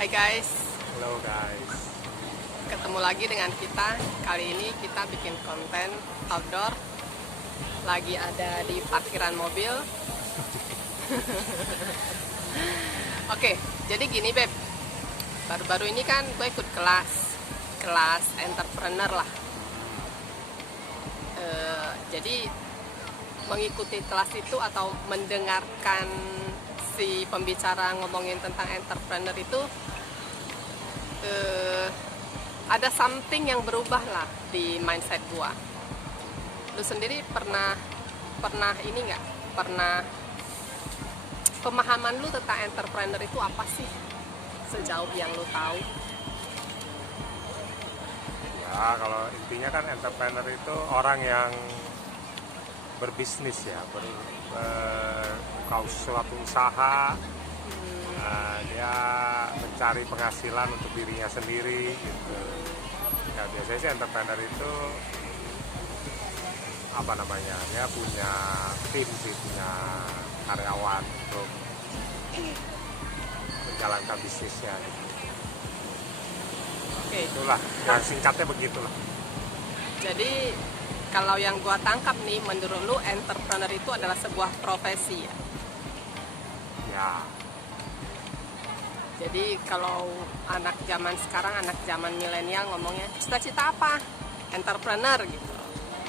Hai guys, Halo guys. ketemu lagi dengan kita. Kali ini kita bikin konten outdoor. Lagi ada di parkiran mobil. Oke, jadi gini Beb. Baru-baru ini kan gue ikut kelas entrepreneur lah. Jadi mengikuti kelas itu atau mendengarkan si pembicara ngomongin tentang entrepreneur itu ada something yang berubah lah di mindset gua. Lu sendiri pernah ini nggak? Pernah pemahaman lu tentang entrepreneur itu apa sih sejauh yang lu tahu? Ya, kalau intinya kan entrepreneur itu orang yang berbisnis ya, buka suatu usaha. Dia mencari penghasilan untuk dirinya sendiri gitu. Ya, biasanya sih entrepreneur itu apa namanya, dia punya tim sih, punya karyawan untuk menjalankan bisnisnya gitu. Oke. Itulah, yang singkatnya begitulah. Jadi kalau yang gua tangkap nih, menurut lu entrepreneur itu adalah sebuah profesi ya. Ya, Jadi kalau anak zaman sekarang, anak zaman milenial ngomongnya cita-cita apa? Entrepreneur gitu.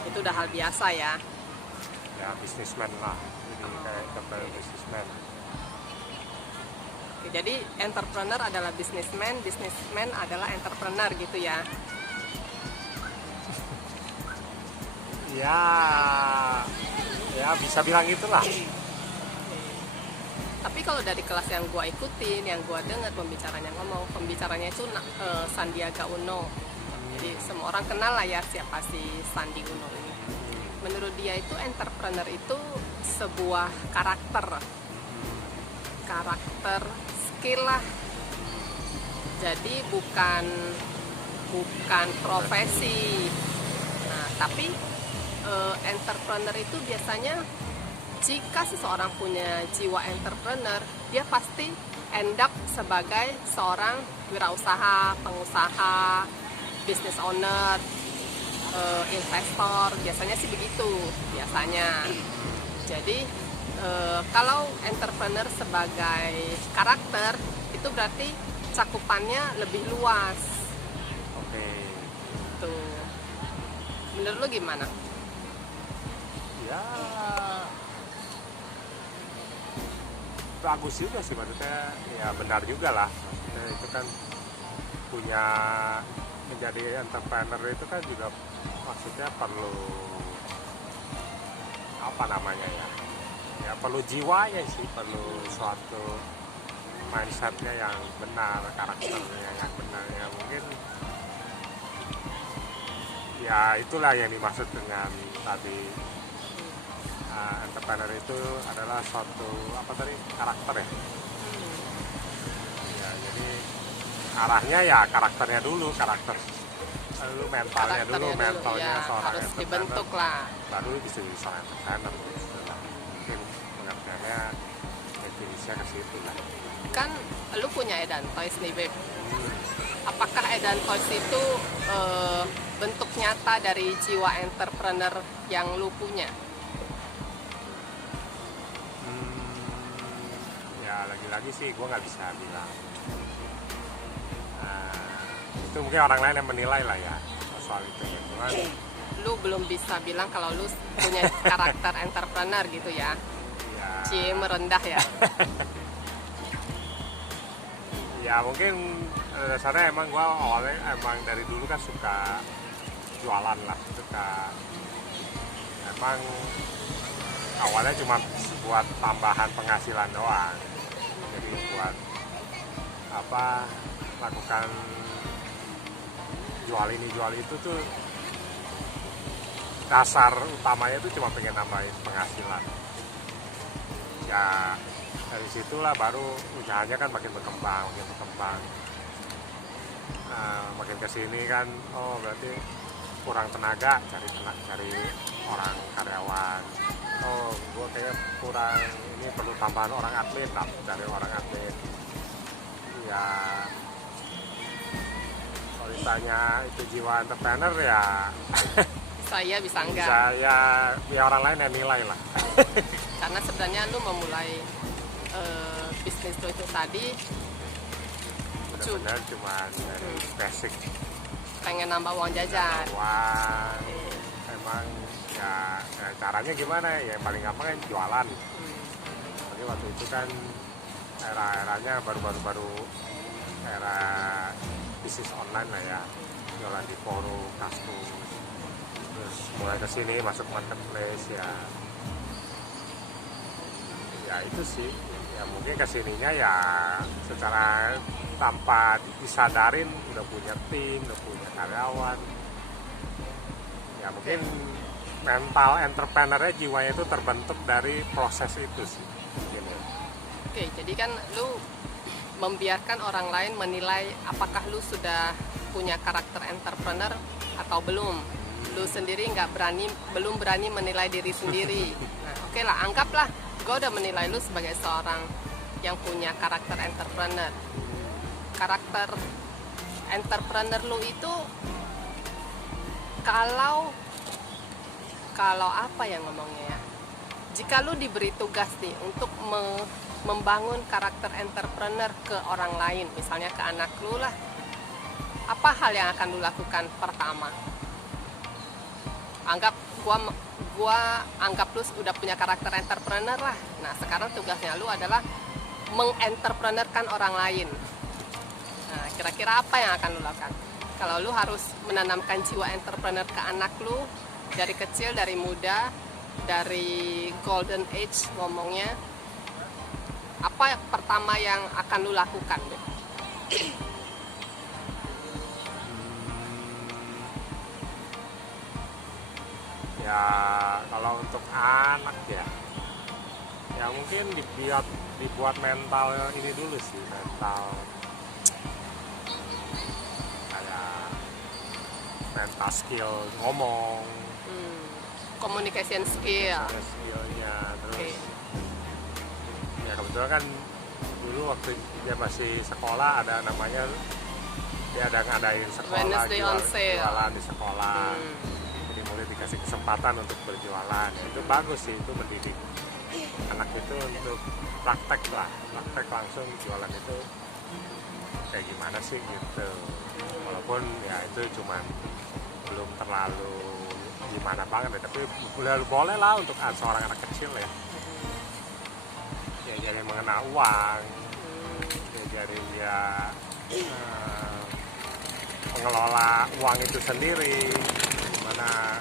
Itu udah hal biasa ya. ya bisnismen lah, jadi kayak entrepreneur bisnismen. Oke, jadi entrepreneur adalah businessman, businessman adalah entrepreneur gitu ya. Ya bisa bilang itulah. Tapi kalau dari kelas yang gua ikutin, yang gua dengar pembicaranya itu Sandiaga Uno. Jadi semua orang kenal lah ya siapa si Sandi Uno ini. Menurut dia itu entrepreneur itu sebuah karakter skill lah. Jadi bukan profesi. Nah, tapi entrepreneur itu biasanya jika seseorang punya jiwa entrepreneur, dia pasti end up sebagai seorang wirausaha, pengusaha, business owner, investor. Biasanya sih begitu, biasanya. Jadi kalau entrepreneur sebagai karakter, itu berarti cakupannya lebih luas. Oke. Tuh. Menurut lu gimana? Ya bagus juga sih, maksudnya ya benar juga lah. Maksudnya itu kan punya, menjadi entrepreneur itu kan juga maksudnya perlu apa namanya ya perlu jiwanya sih, perlu suatu mindsetnya yang benar, karakternya yang benar. Ya mungkin ya itulah yang dimaksud dengan tadi, entrepreneur itu adalah suatu karakter ya. Ya, jadi arahnya ya karakternya dulu, mentalnya dulu ya, seorang harus entrepreneur dibentuk lah. baru bisa jadi seorang entrepreneur gitu lah. Mungkin pengertiannya, definisinya ke situ lah. Kan lu punya Edan Toys nih Beb. Apakah Edan Toys itu bentuk nyata dari jiwa entrepreneur yang lu punya? Ya lagi-lagi sih gue nggak bisa bilang. Itu mungkin orang lain yang menilai lah ya soal itu. Cuman Lu belum bisa bilang kalau lu punya karakter entrepreneur gitu ya. Cie merendah ya. Ya mungkin dasarnya emang gue awalnya emang dari dulu kan suka jualan lah, emang awalnya cuma buat tambahan penghasilan doang. Jadi buat lakukan jual ini jual itu tuh dasar utamanya itu cuma pengen nambahin penghasilan. Ya dari situlah baru usahanya kan makin berkembang. Makin kesini kan, oh berarti kurang tenaga, cari orang karyawan. Oh gue kayak kurang ini, perlu tambahan orang atlet, cari orang atlet. ya kalau ditanya itu jiwa entrepreneur ya Saya bisa enggak. bisa ya biar orang lain yang nilai lah. Karena sebenarnya lu memulai bisnis lu itu tadi Benar-benar cuma dari basic pengen nambah uang jajan. uang. Emang ya caranya gimana ya, yang paling gampang kan jualan. Tapi waktu itu kan era-eranya baru era bisnis online lah ya, jualan di forum, kaskus, terus mulai kesini masuk marketplace ya itu sih ya, mungkin kesininya ya secara tanpa disadarin udah punya tim, udah punya karyawan ya, mungkin mental entrepreneurnya jiwanya itu terbentuk dari proses itu sih mungkin ya. Oke, jadi kan lu membiarkan orang lain menilai apakah lu sudah punya karakter entrepreneur atau belum. Lu sendiri belum berani menilai diri sendiri. Nah, oke lah, anggaplah gue udah menilai lu sebagai seorang yang punya karakter entrepreneur. Karakter entrepreneur lu itu kalau apa yang ngomongnya ya, jika lu diberi tugas nih untuk membangun karakter entrepreneur ke orang lain, misalnya ke anak lu lah, apa hal yang akan lu lakukan pertama? Anggap gua anggap lu udah punya karakter entrepreneur lah. Nah, sekarang tugasnya lu adalah mengentrepreneur-kan orang lain. Nah, kira-kira apa yang akan lu lakukan? Kalau lu harus menanamkan jiwa entrepreneur ke anak lu dari kecil, dari muda, dari golden age ngomongnya, apa pertama yang akan lu lakukan? Ya kalau untuk anak ya mungkin dibuat mental ini dulu sih, mental kayak mental skill ngomong, Communication skill. skillnya, terus Oke. ya kebetulan kan dulu waktu dia masih sekolah ada namanya, dia ada ngadain sekolah Wednesday on sale. jualan di sekolah. Jadi mulai dikasih kesempatan untuk berjualan, itu bagus sih, itu mendidik anak itu untuk praktek langsung jualan itu kayak gimana sih gitu, walaupun ya itu cuman belum terlalu gimana banget ya, tapi boleh lah untuk seorang anak kecil ya jadi mengenal uang, jadi dia mengelola uang itu sendiri, gimana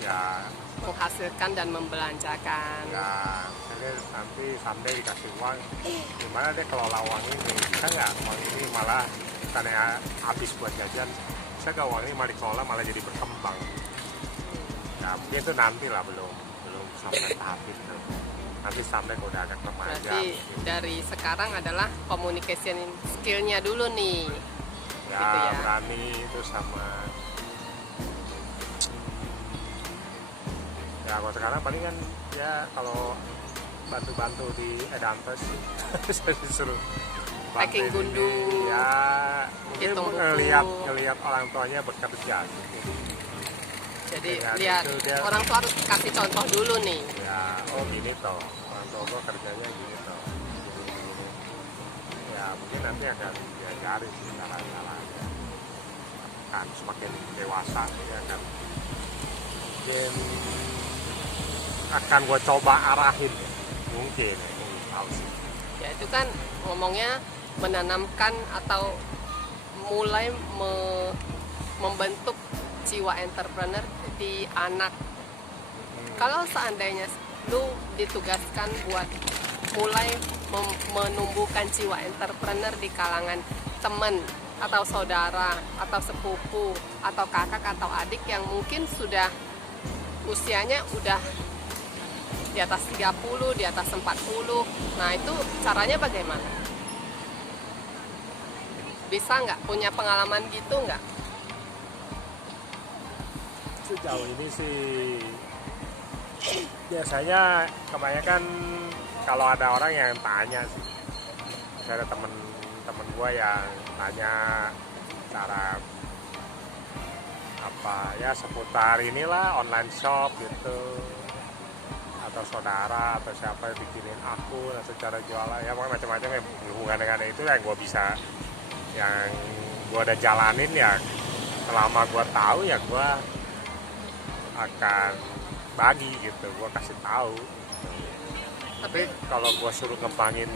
ya Menghasilkan dan membelanjakan. ya jadi nanti sampai dikasih uang gimana dia kelola uang ini, bisa nggak uang ini malah bukannya habis buat jajan, bisa nggak uang ini malah dikelola malah jadi berkembang. Ya mungkin itu nanti lah, belum sampai tahap itu, nanti sampai udah agak remaja. Berarti dari sekarang adalah communication skillnya dulu nih. ya, gitu ya. Berani itu sama ya, kalau sekarang paling kan ya kalau bantu-bantu di Edantes saya disuruh Packing bantuin gundu, ini. Ya mungkin hitung buku. ngelihat orang tuanya bekerja gitu. Jadi Ya, lihat itu dia. orang tua harus kasih contoh dulu nih. Ya oh gini toh, orang tua gua kerjanya gini toh, gini. Ya mungkin nanti akan diajari sih cara-caranya, kan semakin dewasa ya kan, mungkin akan gue coba arahin mungkin tahu sih. Ya itu kan ngomongnya menanamkan atau mulai membentuk jiwa entrepreneur di anak. Kalau seandainya lu ditugaskan buat mulai menumbuhkan jiwa entrepreneur di kalangan teman atau saudara atau sepupu atau kakak atau adik yang mungkin sudah usianya udah di atas 30, di atas 40. Nah, itu caranya bagaimana? Bisa nggak? Punya pengalaman gitu nggak? Sejauh ini sih biasanya kebanyakan kalau ada orang yang tanya sih, saya ada temen temen gue yang tanya cara apa ya seputar inilah online shop gitu, atau saudara atau siapa yang bikinin akun atau cara jualan ya macam-macam yang berhubungan dengan itu yang gue bisa, yang gue udah jalanin ya selama gue tahu ya gue akan bagi gitu, gue kasih tahu. Tapi kalau gue suruh ngembangin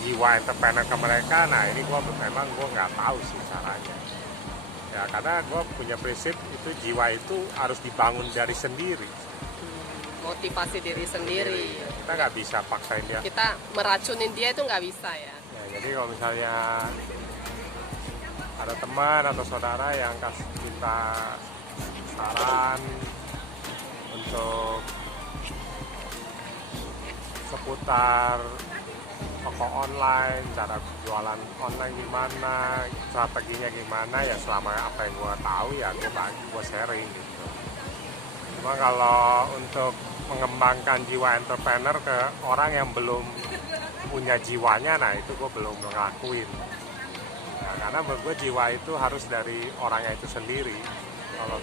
jiwa entrepreneur ke mereka, nah ini gue memang gue nggak tahu sih caranya ya, karena gue punya prinsip itu jiwa itu harus dibangun dari sendiri, Motivasi diri sendiri. kita nggak bisa paksain dia. Kita meracunin dia itu nggak bisa ya. Ya, jadi kalau misalnya ada teman atau saudara yang kasih kita saran untuk seputar toko online, cara jualan online gimana, strateginya gimana, ya selama apa yang gue tahu ya gue sharing gitu. Cuma kalau untuk mengembangkan jiwa entrepreneur ke orang yang belum punya jiwanya, nah itu gue belum ngelakuin. Nah, karena menurut gue jiwa itu harus dari orangnya itu sendiri. Kalau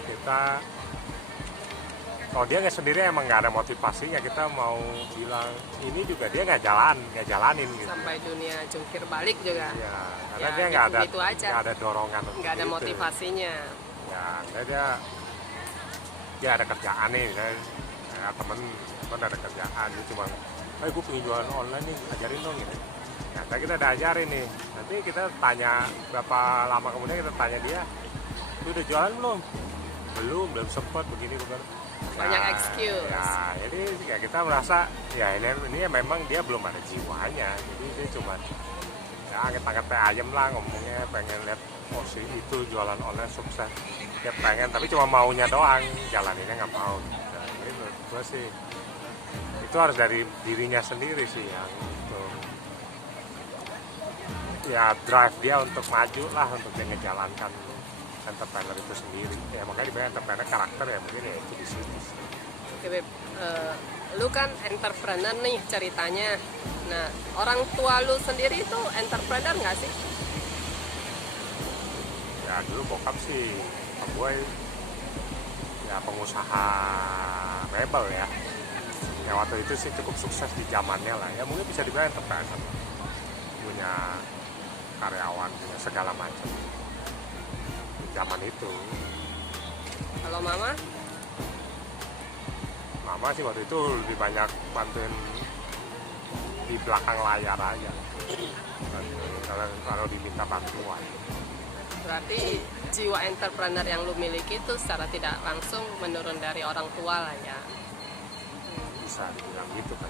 dia nggak sendiri emang nggak ada motivasinya, kita mau bilang ini juga dia nggak jalanin gitu. Sampai dunia jungkir balik juga. Ya, karena Ya, dia nggak gitu-gitu ada dorongan untuk nggak ada itu. motivasinya. Ya, dia ada kerjaan nih, ya, temen ada kerjaan, dia cuma, gue pengen jualan online nih, ajarin dong gitu. Nah, kita udah ajarin nih, nanti kita tanya berapa lama kemudian kita tanya dia, lu udah jualan belum sempet begini. Banyak excuse. Ya, jadi ya kita merasa ya ini ya memang dia belum ada jiwanya, jadi dia cuma ya angkat-angkat ayam lah ngomongnya, pengen lihat sih itu jualan online sukses, dia pengen tapi cuma maunya doang, jalaninnya nggak mau. Jadi menurut gue sih itu harus dari dirinya sendiri sih yang itu ya drive dia untuk maju lah, untuk dia ngejalankan entrepreneur itu sendiri. Ya makanya dibilang entrepreneur karakter ya, mungkin ya itu di situ. Oke Beb, lu kan entrepreneur nih ceritanya. Nah, orang tua lu sendiri itu entrepreneur nggak sih? Ya dulu bokap sih, gue ya pengusaha mebel ya. Ya waktu itu sih cukup sukses di zamannya lah. Ya mungkin bisa dibilang entrepreneur, punya karyawan, punya segala macam zaman itu. Kalau mama? Mama sih waktu itu lebih banyak bantuin di belakang layar aja, kalau diminta bantuan. Berarti jiwa entrepreneur yang lu miliki itu secara tidak langsung menurun dari orang tua lah ya. Bisa dibilang gitu kan.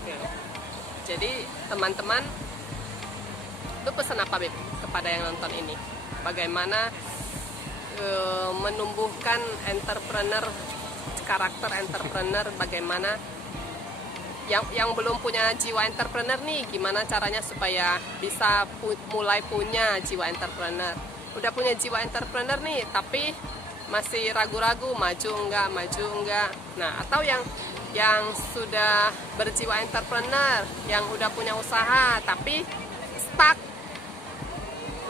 Oke. Jadi teman-teman, lu pesan apa Beb kepada yang nonton ini? Bagaimana menumbuhkan entrepreneur, karakter entrepreneur, bagaimana yang belum punya jiwa entrepreneur nih, gimana caranya supaya bisa mulai punya jiwa entrepreneur. Udah punya jiwa entrepreneur nih, tapi masih ragu-ragu maju enggak. Nah, atau yang sudah berjiwa entrepreneur, yang udah punya usaha tapi stuck,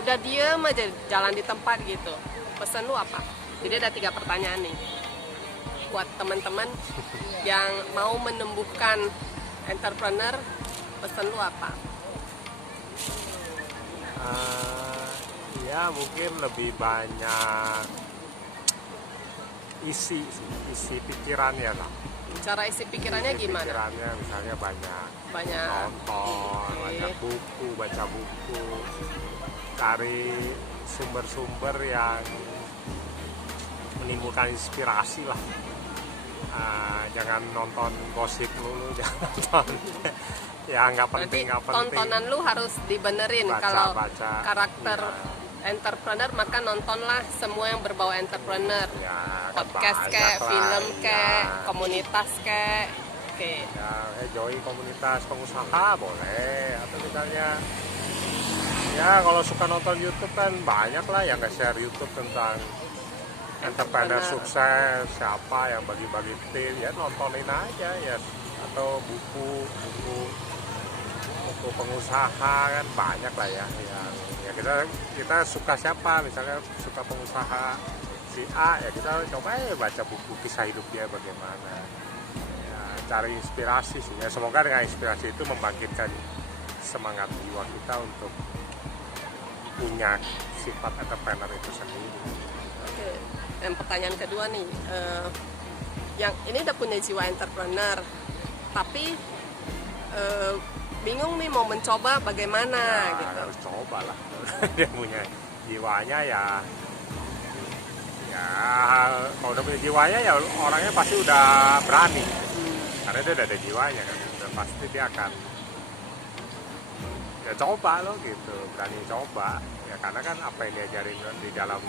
udah diem aja jalan di tempat gitu. Pesan lu apa? Jadi ada 3 pertanyaan nih buat teman-teman yang mau menumbuhkan entrepreneur. Pesan lu apa? Ya mungkin lebih banyak isi pikirannya lah. Cara isi pikirannya gimana? Pikirannya misalnya banyak nonton, Okay. banyak buku, baca buku, cari sumber-sumber yang menimbulkan inspirasi lah. Jangan nonton gosip dulu, jangan nonton ya nggak penting. Tontonan lu harus dibenerin. Kalau karakter entrepreneur maka nontonlah semua yang berbau entrepreneur, ya, podcast kayak, film kayak, komunitas kayak. Oke. Ya, join komunitas pengusaha boleh, atau misalnya ya kalau suka nonton YouTube kan banyak lah yang nge-share YouTube tentang entrepreneur sukses, siapa yang bagi-bagi tips, ya nontonin aja ya, atau buku untuk pengusaha kan banyak lah ya yang ya kita suka siapa, misalnya suka pengusaha si A ya kita coba baca buku kisah hidup dia bagaimana ya, cari inspirasi sih ya, semoga dengan inspirasi itu membangkitkan semangat jiwa kita untuk punya sifat entrepreneur itu sendiri. Oke, yang pertanyaan kedua nih, yang ini udah punya jiwa entrepreneur, tapi bingung nih mau mencoba bagaimana Ya, gitu. harus coba lah. Dia punya jiwanya ya kalau udah punya jiwanya ya orangnya pasti udah berani, karena dia udah ada jiwanya kan, udah pasti dia akan ya coba loh gitu, berani coba ya, karena kan apa yang diajarin di dalam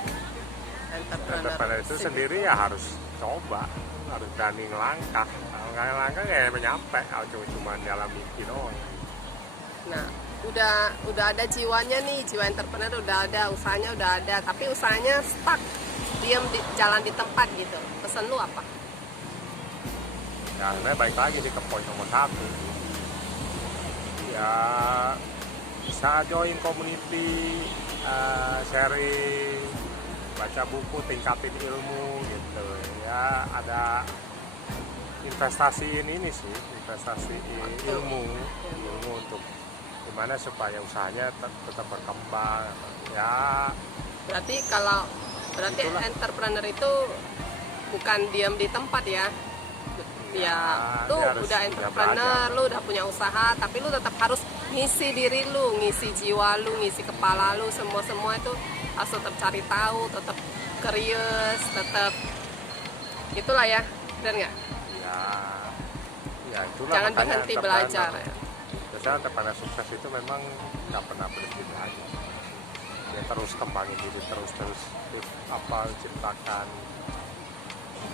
entrepreneur itu sendiri ya harus coba, harus berani ngelangkah. Kalau nggak ngelangkah ya nyampe, cuma dalam mimpi doang. Nah, udah ada jiwanya nih, jiwa entrepreneur udah ada, usahanya udah ada, tapi usahanya stuck, diam di jalan di tempat gitu. Pesan lu apa? Ya sebenarnya balik lagi sih ke poin nomor 1. Ya bisa join community, sharing, baca buku, tingkatin ilmu gitu ya. Ada investasiin ini sih, investasi ilmu untuk gimana supaya usahanya tetap berkembang ya. Berarti Itulah. entrepreneur itu bukan diam di tempat ya. Ya, lu dia harus udah punya entrepreneur, belajar. lu udah punya usaha, tapi lu tetap harus ngisi diri lu, ngisi jiwa lu, ngisi kepala lu, semua itu harus tetap cari tahu, tetap curious, tetap itulah ya, benar nggak? Ya itulah Jangan makanya berhenti belajar ya. biasanya entrepreneur sukses itu memang nggak pernah berhenti belajar, dia terus kembangin diri, terus ciptakan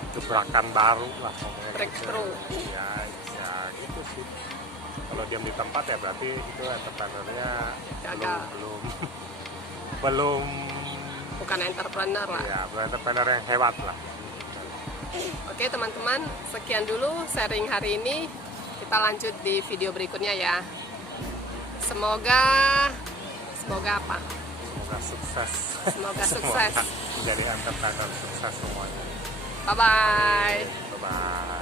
gebrakan baru lah, Breakthrough. ya gitu sih. Kalau diam di tempat ya berarti itu entrepreneurnya Gagal. belum Bukan entrepreneur lah. ya, bukan entrepreneur yang hebat lah. Oke teman-teman, sekian dulu sharing hari ini. Kita lanjut di video berikutnya ya. Semoga apa? Semoga sukses. Semoga sukses. Menjadi entrepreneur sukses semuanya. Bye bye. Bye bye.